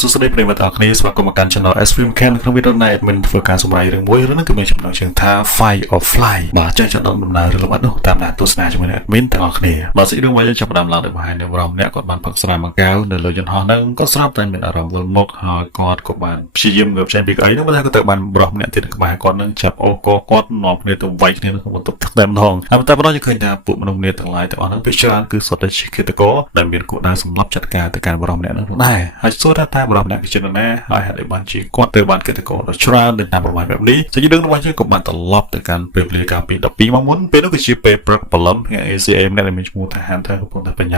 សួស្តីប្រិយមិត្តទាំងអស់គ្នាស្វាគមន៍មកកាន់ Channel Extreme Can ក្នុងវីដេអូនេះមិនធ្វើការសម្ដែងរឿងមួយរឿងនេះគឺមានចំណងជើងថា Fight or Fly បាទចែកចែកដំណើររឿងរបស់នោះតាមដានទស្សនាជាមួយនឹង admin ទាំងអស់គ្នាបាទសេចក្ដីរឿងមួយយើងចាប់ផ្ដើមឡើងដោយបង្ហាញនៅរំអ្នកគាត់បានផឹកស្រាមកៅនៅលើយន្តហោះហ្នឹងគាត់ស្រាប់តែមានអារម្មណ៍វិលមុខហើយគាត់ក៏បានព្យាយាមងើបចេញពីកៅអីហ្នឹងប៉ុន្តែគាត់ទៅបានបរោះម្នាក់ទៀតក្បែរគាត់ហ្នឹងចាប់អូកគាត់នាំគ្នាទៅវាយគ្នានៅក្នុងបន្ទប់តែម្ដងហើយតែប៉ុណ្ណោះយើងឃើញថាពួកមនុស្សម្នាទាំងឡាយទាំងអស់ហ្នឹងពីច្រើនគឺសុទ្ធតែជាឃាតករដែលមានគោលដៅសម្លាប់ចាត់ការទៅកាន់បរោះម្នាក់ហ្នឹងដែរហើយសួរថាបរោះម្នាក់គឺជានរណាហើយហេតុអីបានជាគាត់ទៅបានឃាតករដ៏ច្រើននៅតាមប្រមាណបែបនេះសេចក្ដីដឹងរបស់យើងក៏បានត្រឡប់ទៅកាន់ពេលវេលាកាលពី12ម៉ោងមុនពេលនោះគឺជាពេលព្រឹកព្រលឹមថ្ងៃ ACA ម្នាក់ដែលមានឈ្មោះថា Hunter កំពុងតែបញ្ញា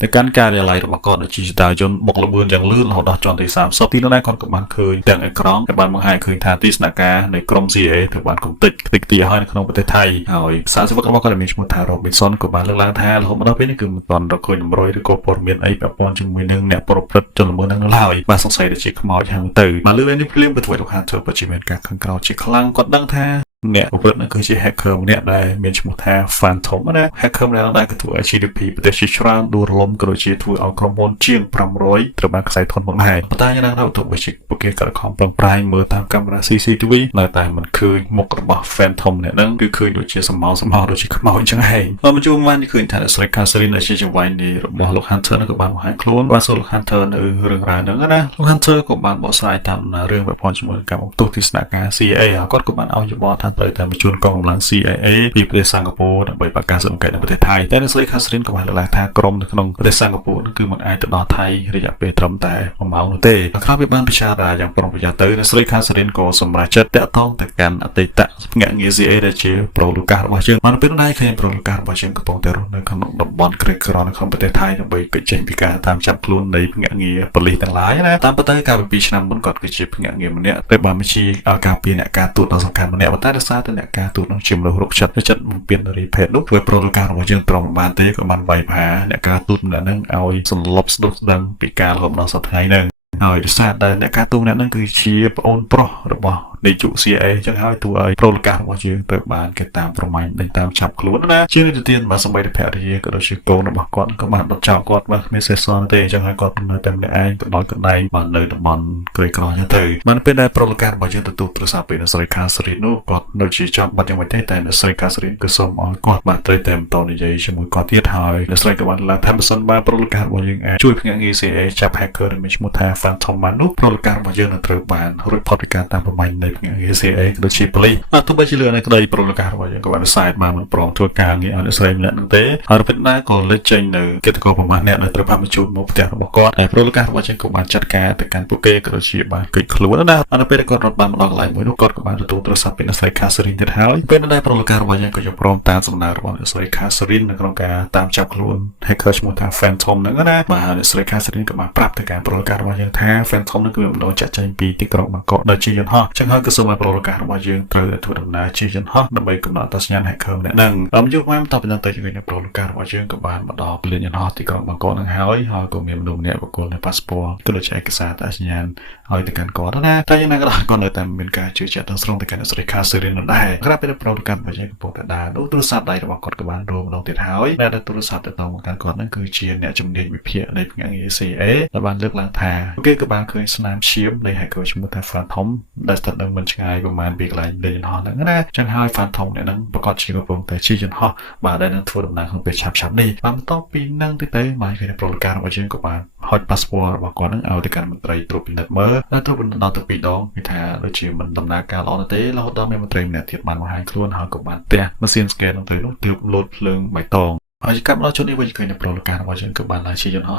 ទៅកាន់ការិយាល័យរបស់គាត់ដែលជាចតាយន្តបុកល្បឿនយ៉ាងលឿនរហូតដល់ជាន់ទី30ទីនោះដែរគាត់ក៏បានឃើញទាំងអេក្រង់ដែលបានបង្ហាញឃើញថាទីស្នាក់ការនៃក្រុម CA ត្រូវបានកំទេចទីហើយនៅក្នុងប្រទេសថៃហើយសារសវត្ថរបស់គាត់ដែលមានឈ្មោះថា Robinson ក៏បានលើកឡើងថារហូតមកដល់ពេលនេះគឺមិនទាន់រកឃើញតម្រុយឬក៏ព័ត៌មានអីពាក់ព័ន្ធជាមួយនឹងអ្នកប្រព្រឹត្តជនល្មើសនឹងឡើយបាទសង្ស័យថាជាខ្មោចហ្នឹងទៅបាទលើនេះភ្លាមទៅធ្វើលោក Hunter ពិតជាមានការខឹងក្រោធជាខ្លាំងគាត់ដឹងថាអ្នកប្រព្រឹត្តនឹងគឺជា hacker ម្នាក់ដែលមានឈ្មោះថា Phantom ណា hacker ម្នាក់ដែលក៏ធ្វើឲ្យ GDP ប្រទេសជាច្រើនដួលរលំក៏ដូចជាធ្វើឲ្យក្រុមហ៊ុនជាង500ត្រូវបានខ្សែធនផងដែរប៉ុន្តែយ៉ាងណាទៅទោះបីជាពួកគេក៏ខំប្រឹងប្រែងមើលតាមកាមេរ៉ា CCTV នៅតែមិនឃើញមុខរបស់ Phantom ម្នាក់ហ្នឹងគឺឃើញដូចជាសម្ោដូចជាខ្មោចអញ្ចឹងហែងមកជួបបានឃើញថាស្រី Catherine ដែលជាចង្វាយនេះរបស់លោក Hunter ក៏បានបង្ហាញខ្លួនបានសួរលោក Hunter នៅរឿងរ៉ាវហ្នឹងណាលោក Hunter ក៏បានបកស្រាយតាមរឿងប្រព័ន្ធជាមួយការបន្ទោសទីស្នាក់ការ CIA គាត់ក៏បានឲ្យយោបល់ថាត្រូវតែបញ្ជូនកងកម្លាំង CIA ពីប្រទេសសិង្ហបុរីដើម្បីប្រកាសសង្កេតនៅប្រទេសថៃតែអ្នកស្រី Catherine ក៏បានលើកឡើងថាក្រុមនៅក្នុងប្រទេសសិង្ហបុរីគឺមិនអាចទៅដល់ថៃរយៈពេលត្រឹមតែ1ម៉ោងនោះទេក្រោយពីបានពិចារណាយ៉ាងប្រុងប្រយ័ត្នទៅអ្នកស្រី Catherine ក៏សម្រេចចិត្តតាក់ទងទៅកាន់អតីតភ្នាក់ងារ CIA ដែលជាប្រូលូកាសរបស់យើងបានពេលនោះដែរឃើញប្រូលូកាសរបស់យើងកំពុងតែរស់នៅក្នុងតំបន់ក្រីក្រនៅក្នុងប្រទេសថៃដើម្បីគេចចេញពីការតាមចាប់ខ្លួននៃភ្នាក់ងារប៉ូលីសទាំងឡាយណាតាមពិតទៅកាលពី2ឆ្នាំមុនគាត់គឺជាភ្នាក់ងារម្នាក់ដែលបានបញ្ជាការពារអ្នកការទូតដ៏សំខាន់ម្នាក់ប៉ុន្តែដោយសារតែអ្នកការទូតនោះជាមនុស្សរុកចិត្តបំពេញរីភេទនោះធ្វើប្រូលូកាសរបស់យើងត្រង់បានទេក៏បានវាយប្រហារអ្នកការទូតម្នាក់ហ្នឹងឲ្យសន្លប់ស្ដុះស្ដឹងពីការរហូតដល់សប្តាហ៍ហ្នឹងហើយដោយសារតែអ្នកការទូតម្នាក់ហ្នឹងគឺជាប្អូនប្រុសរបស់នៃជុ CIA អញ្ចឹងហើយទូឲ្យប្រូលូកាសរបស់យើងទៅបានគេតាមប្រមាញ់ដេញតាមចាប់ខ្លួនណាជាងទៅទៀតបានសម្បីតែភរិយាក៏ដូចជាកូនរបស់គាត់ក៏បានដុតចោលគាត់បានគ្មានសេះសល់ទេអញ្ចឹងហើយគាត់នៅតែម្នាក់ឯងទៅដល់កន្លែងបាននៅតំបន់ក្រីក្រអញ្ចឹងទៅបានពេលដែលប្រូលូកាសរបស់យើងទទួលទូរស័ព្ទពីអ្នកស្រី Catherine នោះគាត់នៅជាចំបាត់យ៉ាងម៉េចទេតែអ្នកស្រី Catherine គឺសូមឲ្យគាត់បានត្រូវតែបន្តនិយាយជាមួយគាត់ទៀតហើយអ្នកស្រីក៏បានឡើងថាបើសិនបើប្រូលូកាសរបស់យើងអាចជួយភ្នាក់ងារ CIA ចាប់ hacker ដែលមានឈ្មោះថា Phantom បាននោះប្រូលូកាសរបស់យើងនឹងត្រូវបានរួចផុតពីការតាមប្រមាញ់នៃភ្នាក់ងារ CIAដូចជាប៉ូលីសទោះបីជាលើនៅក្តីប្រូលូកាសរបស់យើងក៏បានផ្សាយបានមិនព្រមធ្វើការងារឲ្យអ្នកស្រីម្នាក់ហ្នឹងទេហើយពេលណាក៏លេចចេញនៅគិតកោប្រមាណអ្នកដែលត្រូវបានបញ្ជូនមកផ្ទះរបស់គាត់ហើយប្រូលូកាសរបស់យើងក៏បានចាត់ការទៅកាន់ពួកគេក៏ដូចជាបានកិច្ចខ្លួនណាដល់ពេលគាត់រត់បានមកដល់កន្លែងមួយនោះគាត់ក៏បានទទួលទូរស័ព្ទពីអ្នកស្រី Catherine ទៀតហើយពេលនោះដែរប្រូលូកាសរបស់យើងក៏យល់ព្រមតាមសំណើរបស់អ្នកស្រី Catherine នៅក្នុងការតាមចាប់ខ្លួន hacker ឈ្មោះថា Phantom ហ្នឹងណាបាទអ្នកស្រី Catherine ក៏បានប្រាប់ទៅកាន់ប្រូលូកាសរបស់យើងថា Phantom ហ្នឹងគឺមានម្ដងចាក់ចេញពីទីក្រុងបាងកកដែលជាយន្តហោះចឹងហើយក៏សូមឲ្យប្រូលូកាសរបស់យើងត្រូវតែធ្វើដំណើរជិះយន្តហោះដើម្បីកំណត់អត្តសញ្ញាណ hacker ម្នាក់ហ្នឹងដល់យប់មកតបទៅយើងឃើញប្រូលូកាសរបស់យើងក៏បានមកដល់ពលានយន្តហោះទីក្រុងបាងកកហ្នឹងហើយក៏មានមនុស្សម្នាក់បកគលនៅ passport ក៏ដូចជាឯកសារអត្តសញ្ញាណឲ្យទៅកាន់គាត់ណាតែយ៉ាងណាក៏ដោយក៏នៅតែមានការជឿជាក់ទាំងស្រុងទៅកាន់អ្នកស្រី Catherine នោះដែរក្រោយពេលប្រូលូកាសរបស់យើងកំពុងតែដើរទូរស័ព្ទដៃរបស់គាត់ក៏បានរួមម្ដងទៀតហើយអ្នកដែលទូរស័ព្ទទៅដល់មកកាន់គាត់ហ្នឹងគឺជាអ្នកជំនាញវិភាគនៃភ្នាក់ងារ CIA ដែលបានលើកឡើងថាពួកគេក៏បានឃើញស្នាមឈាមនៃ hacker ឈ្មោះថា Phantom ដែលស្ថិតនៅមិនឆ្ងាយប្រហែលពីកន្លែងលេងយន្តហោះហ្នឹងណាចឹងហើយ Phantom អ្នកហ្នឹងប្រកាសជាកំពុងតែជិះយន្តហោះបាទដែលនឹងធ្វើដំណើរក្នុងពេលឆាប់ៗនេះបានបន្ទាប់ពីហ្នឹងទៅបានឃើញប្រូលូកាសរបស់យើងក៏បានហុច passport របស់គាត់ហ្នឹងឲ្យទៅកាន់មន្ត្រីត្រួតពិនិត្យមើលដល់ទៅដល់ទៅ2ដងគេថាដូចជាមិនដំណើរការល្អណាស់ទេរហូតដល់មានមន្ត្រីម្នាក់ទៀតបានបង្ហាញខ្លួនហើយក៏បានទះម៉ាស៊ីន scan ហ្នឹងទៅនោះទើបលោតភ្លើងបៃតងហើយកាប់ដល់ជួននេះវិញឃើញប្រូលូកាសរបស់យើងក៏បានឡើងជាយន្តហោះ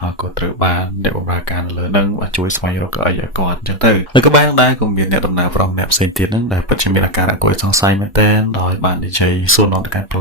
ហើយក៏ត្រូវបានអ្នកបម្រើការនៅលើហ្នឹងបានជួយស្វែងរកកៅអីឲ្យគាត់អញ្ចឹងទៅហើយក៏បានដែរក៏មានអ្នកដំណើរប្រុសម្នាក់ផ្សេងទៀតហ្នឹងដែលពិតជាមានអាការៈគួរសង្ស័យមែនទែនដោយបាននិយាយសួរនាំទៅកាន់ប្រូ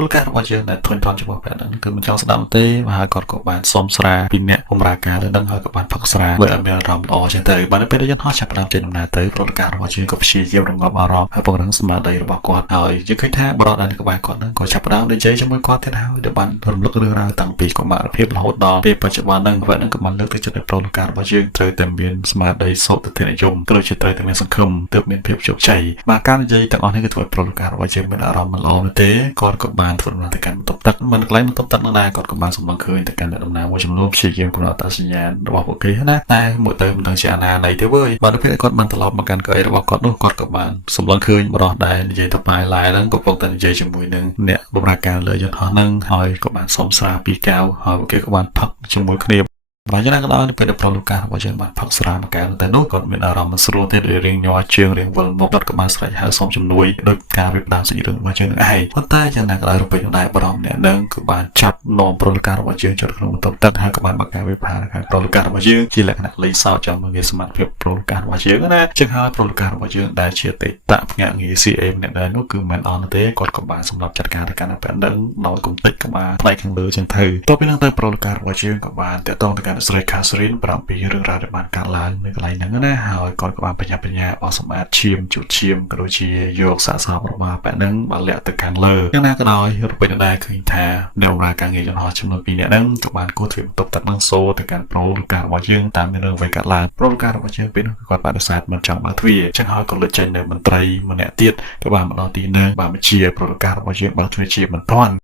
លូកាសរបស់យើងដែលធន់ថន់ចំពោះប្រាក់ហ្នឹងគឺមិនចង់ស្ដាប់ទេហើយគាត់ក៏បានសុំស្រាពីអ្នកបម្រើការលើហ្នឹងហើយក៏បានផឹកស្រាមើលឲ្យមានអារម្មណ៍ល្អអញ្ចឹងទៅបានពេលយន្តហោះចាប់ផ្ដើមចេញដំណើរទៅប្រូលូកាសរបស់យើងក៏ព្យាយាមរងាប់អារម្មណ៍ហើយពង្រឹងស្មារតីរបស់គាត់ហើយយើងឃើញថាបរិបទដែលនៅក្បែរគាត់ហ្នឹងក៏ចាប់ផ្ដើមនិយាយជាមួយ ជាមួយគាត់ទៀតហើយដែលបានរំលឹករឿងរ៉ាវតាំងពីកុមារភាពរហូតដល់ពេលបច្ចុប្បន្នហ្នឹងអ្វីហ្នឹងក៏បានលើកទឹកចិត្តឲ្យប្រុសលោកការរបស់យើងត្រូវតែមានស្មារតីសោតទិនិយមត្រូវជាត្រូវតែមានសង្ឃឹមទើបមានភាពជោគជ័យបាទការនិយាយទាំងអស់នេះគឺធ្វើឲ្យប្រុសលោកការរបស់យើងមានអារម្មណ៍មិនល្អនោះទេគាត់ក៏បានធ្វើដំណើរទៅកាន់បន្ទប់ទឹកមិនកន្លែងបន្ទប់ទឹកនោះដែរគាត់ក៏បានសម្លឹងឃើញទៅកាន់អ្នកដំណើរមួយចំនួនព្យាយាមកំណត់អត្តសញ្ញាណរបស់ពួកគេណាតែមួយទៅមិនដឹងជាអាណាណីទេវើយបាទនៅពេលគាត់បានត្រឡប់មកកាន់កៅអីរបស់គាត់នោះគាត់ក៏បានសម្លឹងឃើញបរិសដែរនិយាយទៅប៉ាយឡាយហ្នឹងក៏កំពុងតែនិយាយជាមួយនឹងអ្នកបម្រើការលើយន្តហោះហ្នឹងហើយក៏បានសុំស្រាពីកៅហើយពួកគេក៏បានផឹកជាមួយគ្នាបាទយ៉ាងណាក៏ដោយពេលដែលប្រុសលោកការរបស់យើងបានផឹកស្រាមួយកែវតែនោះគាត់មានអារម្មណ៍មិនស្រួលទេដោយរៀងញ័រជើងរៀងវិលមកគាត់ក៏បានស្រែកហៅសុំជំនួយដោយការរៀបដើមសេចក្ដីរឿងរបស់យើងនឹងឯងប៉ុន្តែយ៉ាងណាក៏ដោយពេលដែលបរិមអ្នកនឹងគឺបានចាប់នាំប្រុសលោកការរបស់យើងចូលក្នុងបន្ទប់ទឹកហើយក៏បានបង្កើតវិភាគខាងប្រុសលោកការរបស់យើងជាលក្ខណៈលេងសើចចាំមើលសមត្ថភាពប្រុសលោកការរបស់យើងណាចឹងហើយប្រុសលោកការរបស់យើងដែលជាតេតៈភ្នាក់ងារ CA ម្នាក់ដែរនោះគឺមិនអន់ទេគាត់ក៏បានសម្រាប់ចាត់ការទៅកាន់អាប៉ែនដឹងដោយគំនិតក៏បានផ្នែកខាងលើចឹងទៅតទៅពីនឹងទៅប្រុសលោកការរបស់យើងក៏បានតាក់ទងទៅកាន់ស្រីខាសរីនប្រាប់ពីរឿងរ៉ាវដែលបានកើតឡើងនៅកន្លែងហ្នឹងណាហើយគាត់ក៏បានបញ្ញាបោះសម្អាតឈាមជូតឈាមក៏ដូចជាយកសាកសពរបស់ប៉ែនហ្នឹងបានលាក់ទៅខាងលើយ៉ាងណាក៏ដោយរពេលដែរឃើញថាអ្នកបម្រើការងារយន្តហោះចំនួន2នាក់ហ្នឹងក៏បានគួរធ្វើបន្ទប់ទឹកហ្នឹងសូទៅកាន់ប្រុសលោកការរបស់យើងតាមរឿងអ្វីកើតឡើងប្រុសលោកការរបស់យើងពេលនោះគាត់បានប្រសាទមិនចង់បើកទ្វារអញ្ចឹងហើយក៏លើកចេញនៅមន្ត្រីម្នាក់ទៀតក៏បានមកដល់ទីហ្នឹងបានបញ្ជាប្រុសលោកការរបស់យើងបើកទ្វារជាមិនទាន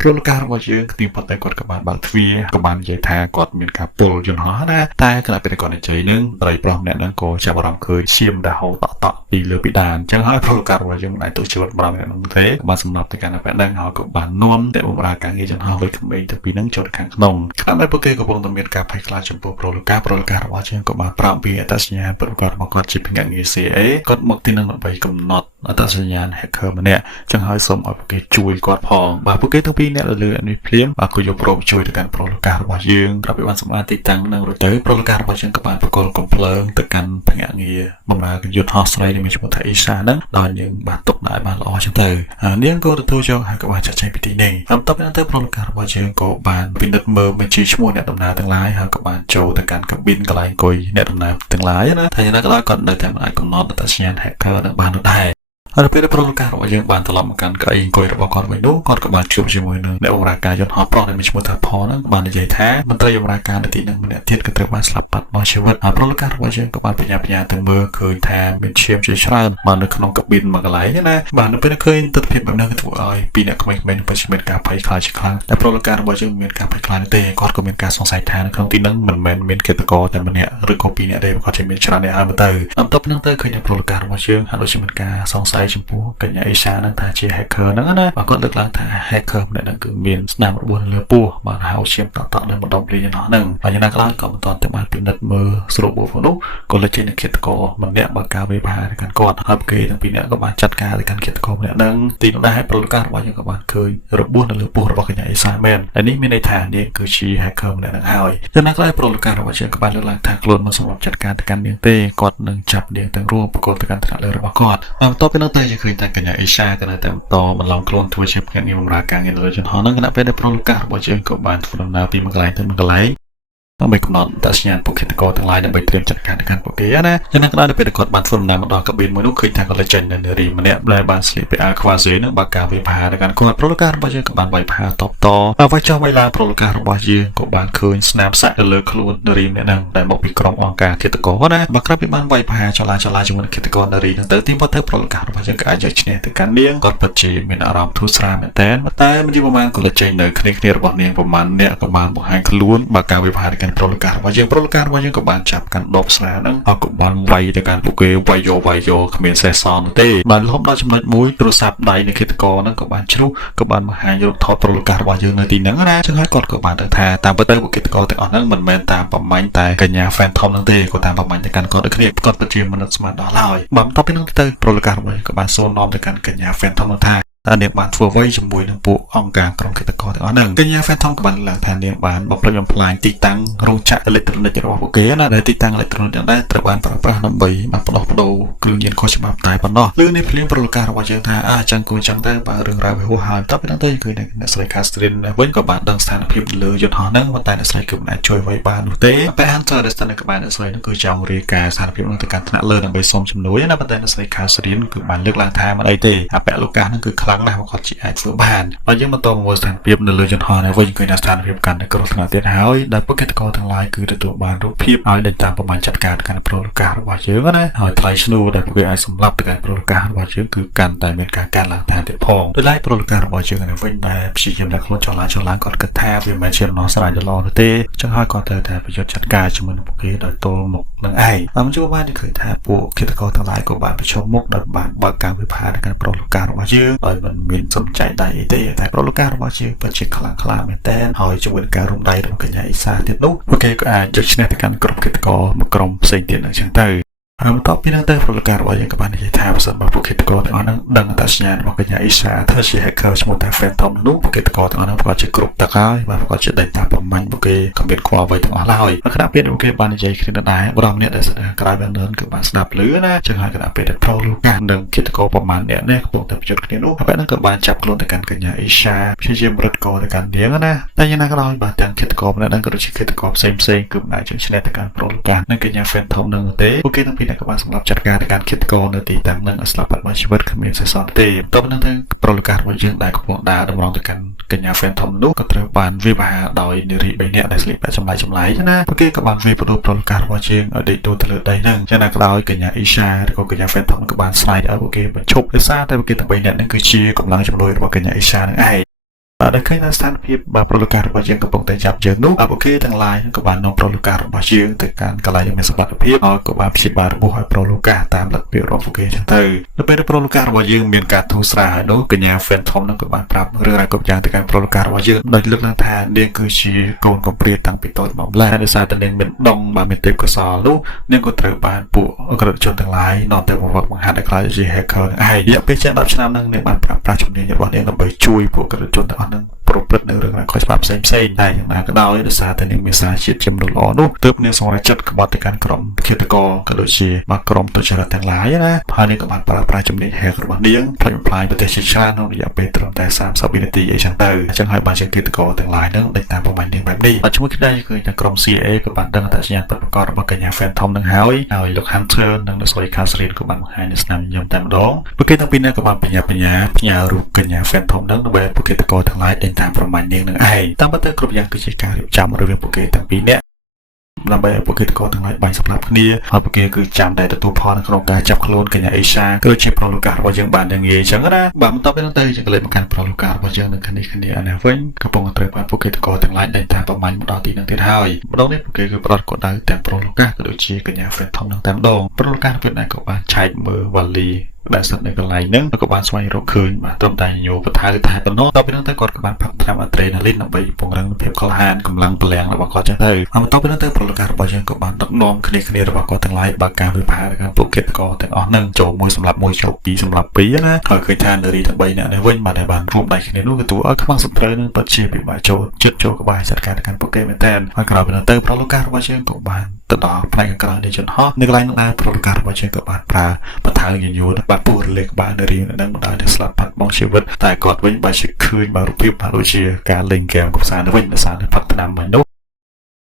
់ប្រុសលោកការរបស់យើងទីប៉ុន្តែគាត់ក៏បានបើកទ្វារក៏បាននិយាយថាគាត់មានការពុលយន្តហោះណាតែខណៈពេលគាត់និយាយនឹងត្រីប្រុសម្នាក់ហ្នឹងក៏ចាប់អារម្មណ៍ឃើញឈាមដែលហូរតក់ពីលើពីដានអញ្ចឹងហើយប្រុសលោកការរបស់យើងមិនអាចទៅជីវិតប្រុសម្នាក់ហ្នឹងទេបានសម្រាប់ទៅកាន់ពេលហ្នឹងហើយក៏បាននាំតែបម្រើការងារយន្តហោះលើក្មេងទៅពីហ្នឹងចូលទៅខាងក្នុងខណៈដែលពួកគេកំពុងតែមានការភ័យខ្លាចចំពោះប្រុសលោកការរបស់យើងក៏បានប្រាប់ពីអត្តសញ្ញាណប្រវត្តិរបស់គាត់ជាភ្នាក់ងារ CA គាត់មកទីហ្នឹងដើម្បីកំណត់អត្តសញ្ញាណ hacker ម្នាក់អញ្ចឹងហើយសូមឲ្យពួកគេជួយគាត់ផងបាទពួកគេទាំងពីរអ្នកលើនេះភ្លាមបាទក៏យកប្រូជួយទៅកាន់ប្រុសលោកការរបស់យើងត្រូវបានសម្អាតទីតាំងនឹងរួចទៅប្រុសលោកការរបស់យើងក៏បានប្រកល់កំភ្លើងទៅកាន់ភ្នាក់ងារបម្រើយន្តហោះស្រីដែលមានឈ្មោះថាអ៊ីសាហ្នឹងដោយយើងបានទុកដាក់បានល្អចឹងទៅនាងក៏ទទួលយកហើយក៏បានចាត់ចែងពីទីនេះបន្ទាប់ពីนั้นទៅប្រុសលោកការរបស់យើងក៏បានពិនិត្យមើលបញ្ជីឈ្មោះអ្នកដំណើរទាំងឡាយហើយក៏បានចូលទៅកាន់កាប៊ីនកន្លែងអង្គុយអ្នកដំណើរទាំងឡាយណាតែយ៉ាងណាក៏ដោយគាត់នៅតែមិនអាចកំណត់អត្តសញ្ញាណ hacker នឹងបាននោះដែរហើយពេលប្រុសលោកការរបស់យើងបានត្រឡប់មកកាន់កៅអីអង្គុយរបស់គាត់វិញនោះគាត់ក៏បានជួបជាមួយនឹងអ្នកបម្រើការយន្តហោះប្រុសដែលមានឈ្មោះថាផហ្នឹងបាននិយាយថាមន្ត្រីបម្រើការនៅទីហ្នឹងម្នាក់ទៀតក៏ត្រូវបានស្លាប់បាត់បង់ជីវិតហើយប្រុសលោកការរបស់យើងក៏បានបញ្ញាទៅមើលឃើញថាមានឈាមជាច្រើនមកនៅក្នុងកាប៊ីនមួយកន្លែងណាបាទនៅពេលឃើញទស្សនវិជ្ជាបែបហ្នឹងក៏ធ្វើឲ្យពីអ្នកក្មេងៗបច្ចុប្បន្នការភ័យខ្លាចខ្លាំងតែប្រុសលោកការរបស់យើងមានការភ័យខ្លាចទេគាត់ក៏មានការសង្ស័យថានៅក្នុងទីហ្នឹងមិនមែនមានឃាតករតែម្នាក់ឬក៏ពីរនាក់ទេគាត់ជាមានច្រើនអ្នកហើយទៅបន្ទាប់ពីហ្នឹងទៅឃើញប្រុសលោកការរបស់យើងហើយដូចជាមានការសង្ស័យចំពោះកញ្ញាអេសាហ្នឹងថាជា hacker ហ្នឹងណាបាទគាត់លើកឡើងថា hacker ម្នាក់ហ្នឹងគឺមានស្នាមរបួសនៅលើពោះបានហៅឈាមតក់នៅម្ដុំព្រាយន្តហោះហ្នឹងហើយយ៉ាងណាក៏ដោយក៏មិនទាន់តែបានពិនិត្យមើលស្រូបពោះនោះក៏លេចចេញនៅឃាតករម្នាក់បើការវិភាគទៅកាន់គាត់ហើយគេទាំងពីរនាក់ក៏បានចាត់ការទៅកាន់ឃាតករម្នាក់ហ្នឹងទីនោះដែរប្រុសលោកការរបស់យើងក៏បានឃើញរបួសនៅលើពោះរបស់កញ្ញាអេសាមែនហើយនេះមានន័យថានាងគឺជា hacker ម្នាក់ហ្នឹងហើយយ៉ាងណាក៏ដោយប្រុសលោកការរបស់យើងក៏បានលើកឡើងថាខ្លួនមិនសម្រាប់ចាត់ការទៅកាន់នាងទេគាត់នឹងចាប់នាងទាំងរួមប្រកល់ទៅកាន់ថ្នាក់លើរបស់គាត់បន្ទាប់ពីនោះទៅយើងឃើញថាកញ្ញាអេសាក៏នៅតែបន្តបន្លំខ្លួនធ្វើជាភ្នាក់ងារបម្រើការងារលើយន្តហោះហ្នឹងគណៈពេលដែលប្រុសលោកការរបស់យើងក៏បានធ្វើដំណើរពីមួយកន្លែងទៅមួយកន្លែងដើម្បីកំណត់អត្តសញ្ញាណពួកឃាតករទាំងឡាយដើម្បីត្រៀមចាត់ការទៅកាន់ពួកគេណាយ៉ាងណាក៏ដោយពេលគាត់បានធ្វើដំណើរមកដល់កាប៊ីនមួយនោះឃើញថាគាត់លេចចេញនៅនារីម្នាក់ដែលបានស្លៀកពាក់អាវខ្វាសេនឹងបើកការវិភាគទៅកាន់គាត់ប្រុសលោកការរបស់យើងក៏បានវាយផាតបតវាយចោះវាយឡើងប្រុសលោកការរបស់យើងក៏បានឃើញស្នាមសាក់ទៅលើខ្លួននារីម្នាក់ហ្នឹងដែលមកពីក្រុមអង្គការឃាតករណាបើក្រោយពីបានវាយផាចលាជាមួយនឹងឃាតករនារីហ្នឹងទៅទីមកទៅប្រុសលោកការរបស់យើងក៏អាចយកឈ្នះទៅកាន់នាងគាត់ពិតជាមានអារម្មណ៍ធូរស្រាលមែនតែមិនយូរប៉ុន្មានក៏លេចចេញនៅគ្នារបស់នាងប្រមាណអ្នកក៏បានបង្ហាញខ្លួនបើការវិភាគទៅកាន់ប្រុសលោកការរបស់យើងប្រុសលោកការរបស់យើងក៏បានចាប់កាន់ដបស្រាហ្នឹងហើយក៏បានវាយទៅកាន់ពួកគេវាយយកគ្មានសេះសល់នោះទេបានលំដល់ចំណុចមួយទូរស័ព្ទដៃនៃឃាតករហ្នឹងក៏បានជ្រុះក៏បានបង្ហាញរូបថតប្រុសលោកការរបស់យើងនៅទីហ្នឹងណាចឹងហើយគាត់ក៏បានដឹងថាតាមពិតទៅពួកឃាតករទាំងអស់ហ្នឹងមិនមែនតាមប្រមាញ់តែកញ្ញា Phantom ហ្នឹងទេគាត់តាមប្រមាញ់ទៅកាន់គាត់ដូចគ្នាគាត់ពិតជាមិនស្មានដល់ឡើយបន្ទាប់ពីហ្នឹងទៅប្រុសលោកការរបស់យើងក៏បានសួរនាំទៅកាន់កញ្ញា Phantom ហ្នឹងថាតើនាងបានធ្វើអ្វីជាមួយនឹងពួកអង្គការក្រុមឃាតករទាំងអស់ហ្នឹងកញ្ញា Phantom ក៏បានឡើងថានាងបានបំផ្លិចបំផ្លាញទីតាំងរោងចក្រអេឡិចត្រូនិករបស់ពួកគេណាដែលទីតាំងអេឡិចត្រូនិកទាំងដែរត្រូវបានប្រើប្រាស់ដើម្បីបានផ្ដោះប្ដូរគ្រឿងញៀនខុសច្បាប់តែប៉ុណ្ណោះលើនេះភ្លាមប្រុសលោកការរបស់យើងថាចឹងគួរចឹងទៅបើរឿងរ៉ាវវាហួសហើយតើពីហ្នឹងទៅគឺអ្នកស្រី Catherine វិញក៏បានដឹងស្ថានភាពលើយន្តហោះហ្នឹងតែអ្នកស្រីគឺមិនអាចជួយអ្វីបាននោះទេតែ Hunter ដែលស្ថិតនៅក្បែរអ្នកស្រីហ្នឹងគឺចង់រាយការណ៍ស្ថានភាពហ្នឹងទៅកាន់ថ្នាក់លើដើម្បីសុំជំនួយណាប៉ុន្តែអ្នកស្រី Catherine គឺបានលើកឡើងថាមិនអីទេអបលោកកាសហ្នឹងគឺខ្លាំង ងណាស់គាត់ជាអាចធ្វើបានបើយើងបន្តមើលស្ថានភាពនៅលើយន្តហោះនេះវិញឃើញថាស្ថានភាពកាន់តែគ្រោះថ្នាក់ទៀតហើយដែលពួកកិច្ចការទាំងឡាយគឺទទួលបានរូបភាពឲ្យដេញតាមប្រមាណចាត់ការកាន់ប្រលការរបស់យើងណាហើយថ្លៃឈ្នួលដែលពួកគេអាចសម្លាប់ទៅកាន់ប្រលការរបស់យើងគឺកាន់តែមានការកើនឡើងតាមទៀតផងដោយឡែកប្រលការរបស់យើងនេះវិញដែលព្យាយាមដាក់ខ្លួនចុះឡើងគាត់គិតថាវាមិនជាដំណោះស្រាយដ៏ល្អនោះទេចឹងហើយគាត់ត្រូវតែប្រយុទ្ធចាត់ការជាមួយនឹងពួកគេដោយទល់មុខនឹងឯងតាមជួបបានឃើញថាពួកកិច្ចការទាំងឡាយក៏បានប្រឈមមុខដោយបានបើកការវិភាគកាន់ប្រលការរបស់យើងដោយមិនមានសំចៃដៃអីទេតែប្រលការរបស់យើងពិតជាខ្លាំងក្លាមែនទែនហើយជាមួយនឹងការរំដៃរបស់កញ្ញាអ៊ីសាទៀតនោះពួកគេក៏អាចយកឈ្នះទៅកាន់ក្រុមកិច្ចការមួយក្រុមផ្សេងទៀតអញ្ចឹងទៅហើយបន្ទាប់ពីនឹងទៅប្រលការរបស់យើងក៏បាននិយាយថាបើសិនបើពួកកិច្ចការទាំងអស់ហ្នឹងដឹងអត្តសញ្ញាណរបស់កញ្ញាអ៊ីសាថាជា hacker ឈ្មោះថា Phantom នោះពួកកិច្ចការទាំងអស់ហ្នឹងគាត់ជាគ្រប់ទឹកហើយបាទគាត់ជាដេញតាមប្រមាញ់ពួកគេក៏មានខ្វល់អ្វីទាំងអស់ឡើយខណៈពេលពួកគេបាននិយាយគ្នាដែរបរិមអ្នកដែលក្រោយបានលឿនគឺបានស្ដាប់ឮណាចឹងហើយខណៈពេលដែលប្រលការនឹងកិច្ចការប្រមាណអ្នកនេះកំពុងតែប្រយុទ្ធគ្នានោះហើយហ្នឹងក៏បានចាប់ខ្លួនទៅកាន់កញ្ញាអ៊ីសាព្យាយាមរត់កោទៅកាន់នាងណាតែយ៉ាងណាក៏ដោយបាទទាំងកិច្ចការម្នាក់ហ្នឹងក៏ដូចជាកិច្ចការផ្សេងគឺមិនអាចជឿឈ្នះទៅកាន់ប្រលការនិងកញ្ញា Phantom នឹងទេពួកគេទាំងពីរក៏បានសម្រាប់ចាត់ការទៅកាន់កិច្ចការនៅទីតាំងនឹងស្លាប់បាត់បង់ជីវិតគ្មានសេសសល់ទេតើប៉ុណ្ណឹងទៅប្រលការរបស់យើងដែលកំពុងដើរតម្រង់ទៅកាន់កញ្ញា Phantom នោះក៏ត្រូវបានវាយប្រហារដោយនារី3នាក់ដែលស្លៀកពាក់ចម្លែកណាពួកគេក៏បានវាយបដូរប្រលការរបស់យើងឲ្យដេកទូទៅលើដីហ្នឹងចឹងណាក៏ដោយកញ្ញាអ៊ីសាឬក៏កញ្ញា Phantom ក៏បានស្លាយឲ្យពួកគេបញ្ឈប់ដោយសារតែពួកគេទាំង3នាក់ហ្នឹងគឺជាកម្លាំងជំនួយរបស់កញ្ញាអ៊ីសានឹងឯងដែលឃើញថាស្ថានភាពប្រលការរបស់យើងកំពុងតែចាប់យើងនោះពួកគេទាំងឡាយក៏បាននាំប្រលការរបស់យើងទៅកាន់កន្លែងមានសុវត្ថិភាពហើយក៏បានព្យាបាលរបួសឲ្យប្រលការតាមលទ្ធភាពរបស់ពួកគេចឹងទៅនៅពេលដែលប្រលការរបស់យើងមានការធូរស្រាលហើយនោះកញ្ញា Phantom នឹងក៏បានប្រាប់រឿងរ៉ាវគ្រប់យ៉ាងទៅកាន់ប្រលការរបស់យើងដោយលើកឡើងថានាងគឺជាកូនកំព្រាតាំងពីតូចមកម្ល៉េះដោយសារតែនាងមានដងបានមានទេពកោសល្យនោះនាងក៏ត្រូវបានពួកអក្រិតជនទាំងឡាយនាំទៅបង្ហាត់ឲ្យខ្លាចជា hacker ឯងរយៈពេលជាង10ឆ្នាំនឹងនាងបានប្រើប្រាស់ជំនាញរបស់នាងដើម្បីជួយពួកអក្រិតជនទាំងអស់នឹងប្រព្រឹត្តនៅរឿងរ៉ាវខុសច្បាប់ផ្សេងតែយ៉ាងណាក៏ដោយដោយសារតែនាងមានសារជាតិជាមនុស្សល្អនោះទើបនាងសម្រេចចិត្តក្បត់ទៅកាន់ក្រុមឃាតករក៏ដូចជាក្រុមទុច្ចរិតទាំងឡាយណាហើយនាងក៏បានប្រើប្រាស់ជំនាញ hack របស់នាងផ្លិចបំផ្លាញប្រទេសជាច្រើនក្នុងរយៈពេលត្រឹមតែ30វិនាទីអីចឹងទៅអញ្ចឹងហើយបានជាឃាតករទាំងឡាយនឹងដេញតាមប្រមាញ់នាងបែបនេះហើយជាមួយគ្នាគឺថាក្រុម CIA ក៏បានដឹងអត្តសញ្ញាណពិតប្រាកដរបស់កញ្ញា Phantom នឹងហើយលោក Hunter និងលោកស្រី Catherine ក៏បានបង្ហាញនូវស្នាមញញឹមតែម្ដងពួកគេទាំងពីរនាក់ក៏បានបញ្ញាផ្ញើរូបកញ្ញា Phantom នឹងដើម្បីពួកគេតកទាំងឡាយដេញតាមប្រមាញ់នាងនឹងឯងតាមពិតទៅគ្រប់យ៉ាងគឺជាការរៀបចំរវាងពួកគេទាំងពីរនាក់ដើម្បីឲ្យពួកគេទាំងឡាយបាញ់សម្លាប់គ្នាហើយពួកគេគឺចាំតែទទួលផលនៅក្នុងការចាប់ខ្លួនកញ្ញាអេសាក៏ជាប្រលការរបស់យើងបានយ៉ាងងាយអញ្ចឹងណាបាទបន្តទៅនឹងទៅយើងក៏លេបមកកាន់ប្រលការរបស់យើងនៅគ្នាអានេះវិញកំពុងត្រូវបានពួកគេទាំងឡាយដេញតាមប្រមាញ់មកដល់ទីនឹងទៀតហើយម្ដងនេះពួកគេគឺផ្ដោតគោលដៅទាំងប្រលការក៏ដូចជាកញ្ញា Phantom នឹងតែម្ដងប្រលការពីណាក៏បានឆែកមើលវ៉ាលីដែលស្ថិតនៅកន្លែងហ្នឹងក៏បានស្វែងរកឃើញបាទត្រឹមតែញោមបន្ថែមតែប៉ុណ្ណោះតទៅនឹងទៅគាត់ក៏បានប្រាប់ថ្នាំអាដ្រេណាលីនដើម្បីពង្រឹងភាពក្លាហានកម្លាំងពលំរបស់គាត់ចឹងទៅហើយបន្ទាប់ពីនោះទៅប្រលការរបស់យើងក៏បានដឹកនាំគ្នារបស់គាត់ទាំងឡាយបើកការវិភាគរបស់ពួកគេទាំងអស់ហ្នឹងចូលមួយសម្រាប់មួយចូលពីរសម្រាប់ពីរណាហើយឃើញថានារីទាំង3នាក់នេះវិញបាទដែលបានរួមដៃគ្នានោះក៏ទូឲ្យខ្មាំងសត្រូវនឹងពិតជាពិបាកចូលចិត្តចូលក្បែរចាត់ការទៅកាន់ពួកគេមែនតើហើយក្រោយពីនោះទៅប្រលការរបស់យើងក៏បានទៅដល់ផ្នែកខាងក្រៅនៃយន្តហោះនៅកន្លែងនោះដែរប្រលការរបស់យើងក៏បានប្រើបន្ថែមយន្តបាទពូរលេខបាននារីនឹងបណ្ដាលឲ្យស្លាប់បាត់បង់ជីវិតតែគាត់វិញបើជាឃើញរូបភាពបាទដូចជាការលេងហ្គេមកំសាន្តទៅវិញដោយសារតែផឹកថ្នាំវិញនោះ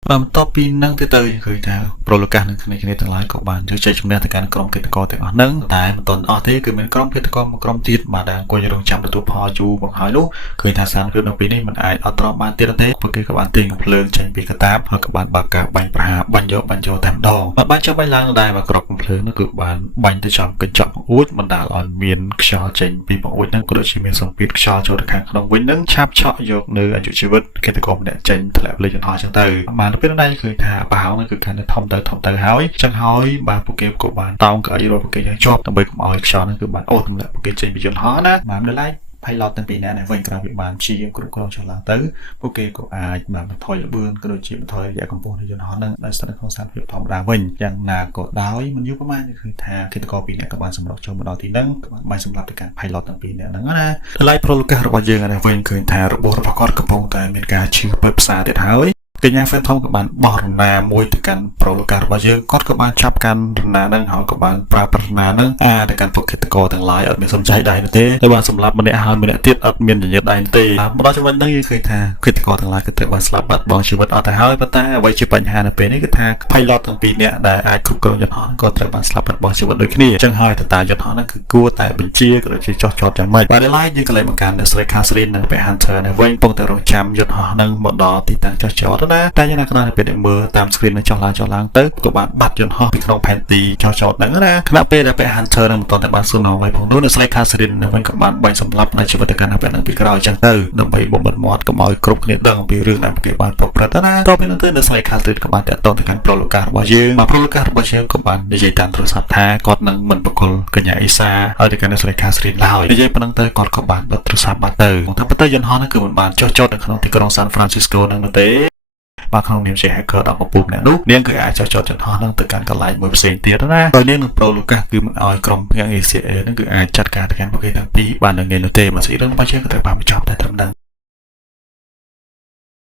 បន្ទាប់ពីនឹងទៅឃើញថាប្រលកាសនឹងគ្នាទាំងឡាយក៏បានយកជ័យជំនះទៅកាន់ក្រុមកិច្ចការទាំងអស់ហ្នឹងតែមិនទាន់អស់ទេគឺមានក្រុមកិច្ចការមួយក្រុមទៀតបាទដែលអង្គុយរងចាំទទួលផលយូរមកហើយនោះឃើញថាសារភាពនៅពេលនេះមិនអាចអត់ទ្រាំបានទៀតទេពួកគេក៏បានទាញភ្លើងចេញពីកតាបហើយក៏បានបើកការបាញ់ប្រហារបាញ់យកតែម្ដងបាញ់ចុះបាញ់ឡើងដែរបាទក្រុមភ្លើងនោះគឺបានបាញ់ទៅចំកញ្ចក់បង្អួចបណ្ដាលឲ្យមានខ្យល់ចេញពីបង្អួចហ្នឹងក៏ដូចជាមានសម្ពាធខ្យល់ចូលទៅខាងក្នុងវិញហ្នឹងឆាប់ឆក់យកនៅអាយុជីវិតកិច្ចការម្នាក់ចេញធ្លាក់លេខចន្លោះអញ្ចឹងទៅបានទៅពេលនោះដែរឃើញថាបាវហ្នឹងគឺកាន់តែធំទៅហើយចឹងហើយបាទពួកគេក៏បានតោងកៅអីរបស់ពួកគេយ៉ាងជាប់ដើម្បីកុំឲ្យខ្យល់ហ្នឹងគឺបានអូសទម្លាក់ពួកគេចេញពីយន្តហោះណាបាននៅឡើយpilot ទាំងពីរនាក់នេះវិញក្រោយពីបានព្យាយាមគ្រប់គ្រងចុះឡើងទៅពួកគេក៏អាចបានបន្ថយល្បឿនក៏ដូចជាបន្ថយរយៈកម្ពស់នៃយន្តហោះហ្នឹងដោយស្ថិតនៅក្នុងស្ថានភាពធម្មតាវិញយ៉ាងណាក៏ដោយមិនយូរប៉ុន្មានគឺថាគិតកោពីរនាក់ក៏បានសម្រុកចូលមកដល់ទីហ្នឹងក៏បានសម្រាប់ទៅកាន់ pilot ទាំងពីរនាក់ហ្នឹងណាតម្លៃប្រលកាសរបស់យើងនេះវិញឃើញថារបួសរបស់គាត់កំពុងតែមានការឈឺពេកផ្សាទៀតហើយ កញ្ញា Phantom ក៏បានបោះរណាមួយទៅកាន់ប្រូឡូការបស់យើងគាត់ក៏បានចាប់កាន់រណានឹងហើយក៏បានប្រើប្រាស់រណានឹងទៅកាន់ពួកគិតកោទាំងឡាយអត់មានសំចៃដៃនោះទេតែបានសម្លាប់ម្នាក់ហើយម្នាក់ទៀតអត់មានញញើតដៃទេមកដល់ចំណុចហ្នឹងយើងឃើញថាគិតកោទាំងឡាយគឺត្រូវបានស្លាប់បាត់បង់ជីវិតអត់ទៅហើយប៉ុន្តែអ្វីជាបញ្ហានៅពេលនេះគឺថា pilot ទាំងពីរនាក់ដែលអាចគ្រប់គ្រងយន្តហោះក៏ត្រូវបានស្លាប់បាត់បង់ជីវិតដូចគ្នាអញ្ចឹងហើយតើយន្តហោះហ្នឹងគឺគួរតែបញ្ជាក៏ដូចជាចោះចោតយ៉ាងម៉េចបាទឡើយយើងក៏លេមកកាន់អ្នកស្រី Catherine និងពាក់ Hunter នៅវិញពងតែរងចាំយន្តហោះហ្នឹងមកដល់ទីតាំងចោះចោតណាតែយ៉ាងណាក៏ដោយពេលមើលតាម screen នឹងចោះឡើងទៅក៏បានបាត់យន្តហោះពីក្នុងផែនទីចោះចោតហ្នឹងណាខណៈពេលដែលពាក់ Hunter នឹងមិនទាន់តែបានសួរនាំអ្វីផងនោះអ្នកស្រី Catherine នៅវិញក៏បានបាញ់សម្លាប់នៅជីវិតទៅកាន់ពាក់ហ្នឹងពីក្រោយអញ្ចឹងទៅដើម្បីបំបិទមាត់កុំឲ្យគ្រប់គ្នាដឹងអំពីរឿងដែលគេបានប្រព្រឹត្តណាតទៅពេលនោះទៅអ្នកស្រី Catherine ក៏បានតាក់ទងទៅកាន់ប្រូឡូការបស់យើងប្រូឡូការបស់យើងក៏បាននិយាយតាមទូរស័ព្ទថាគាត់នឹងមិនបកគលកញ្ញាអេសាហើយទៅកាន់អ្នកស្រី Catherine ឡើយនិយាយប៉ុណ្ណឹងទៅគាត់ក៏បានបិទទូរស័ព្ទបាត់ទៅតែប៉ុន្តែយន្តហោះហ្នឹងគឺមិនបានចោះចោតនៅក្នុងទីក្រុង San Francisco ហ្នឹងទេបាទក្នុងនាមជា hacker ដល់កំពូលអ្នកនោះនាងគឺអាចចោះចោតយន្តហោះហ្នឹងទៅកាន់កន្លែងមួយផ្សេងទៀតណាដោយនាងនឹងប្រូឡូកាគឺមិនឲ្យក្រុមភៀង ACA ហ្នឹងគឺអាចចាត់ការទៅកាន់ពួកគេទាំងពីរបាននៅនេះនោះទេមកស្អីរឿងរបស់យើងក៏ត្រូវបានបញ្ចប់តែត្រឹមហ្នឹង